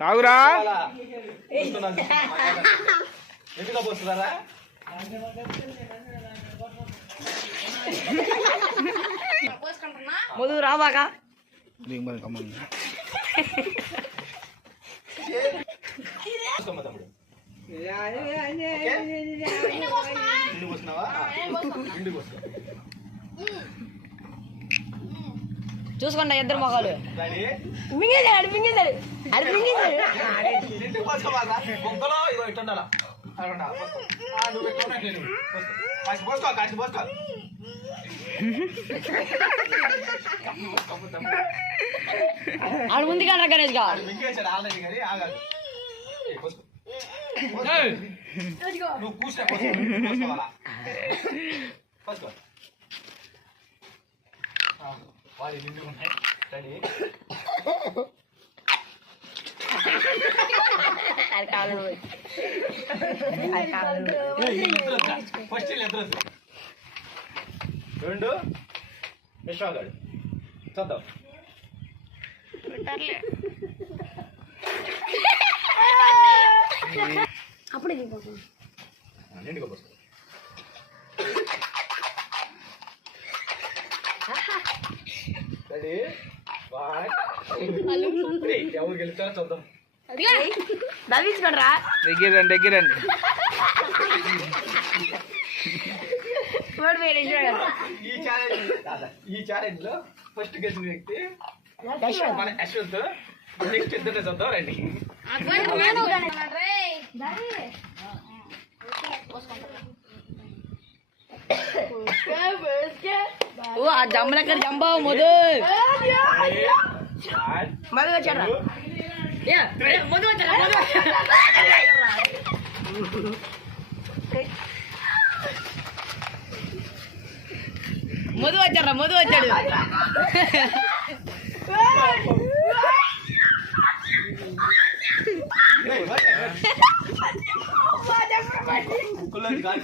తాగురా మధు రాబాగా చూసుకోండి ఇద్దరు మొగాలు మింగేసాడు మింగేసాడు అది మింగేసాడు ఆడు ముందు కాదు గణేష్ గా నువ్వు కూర్చో వాళ్ళు నిండు ఉన్నాయి రెడీ ఫస్ట్ రెండు విశ్వాగాడు చూద్దాం అప్పుడే నిండుగా పోసుకో రెడీ ఎవరు గెలుస్తారో చూద్దాం నవ్వించుకోండిరా దగ్గరండి దగ్గరండి ఈ ఛాలెంజ్ లో ఫస్ట్ గెలిచిన వ్యక్తి మన యశ్వంత్ నెక్స్ట్ ఇద్దరు చూద్దాం రండి ఓ ఆ జమ్మలక్కడ జంబో మధు మధు వచ్చారా మధు వచ్చారా మధు వచ్చారా మధు వచ్చాడు గాలి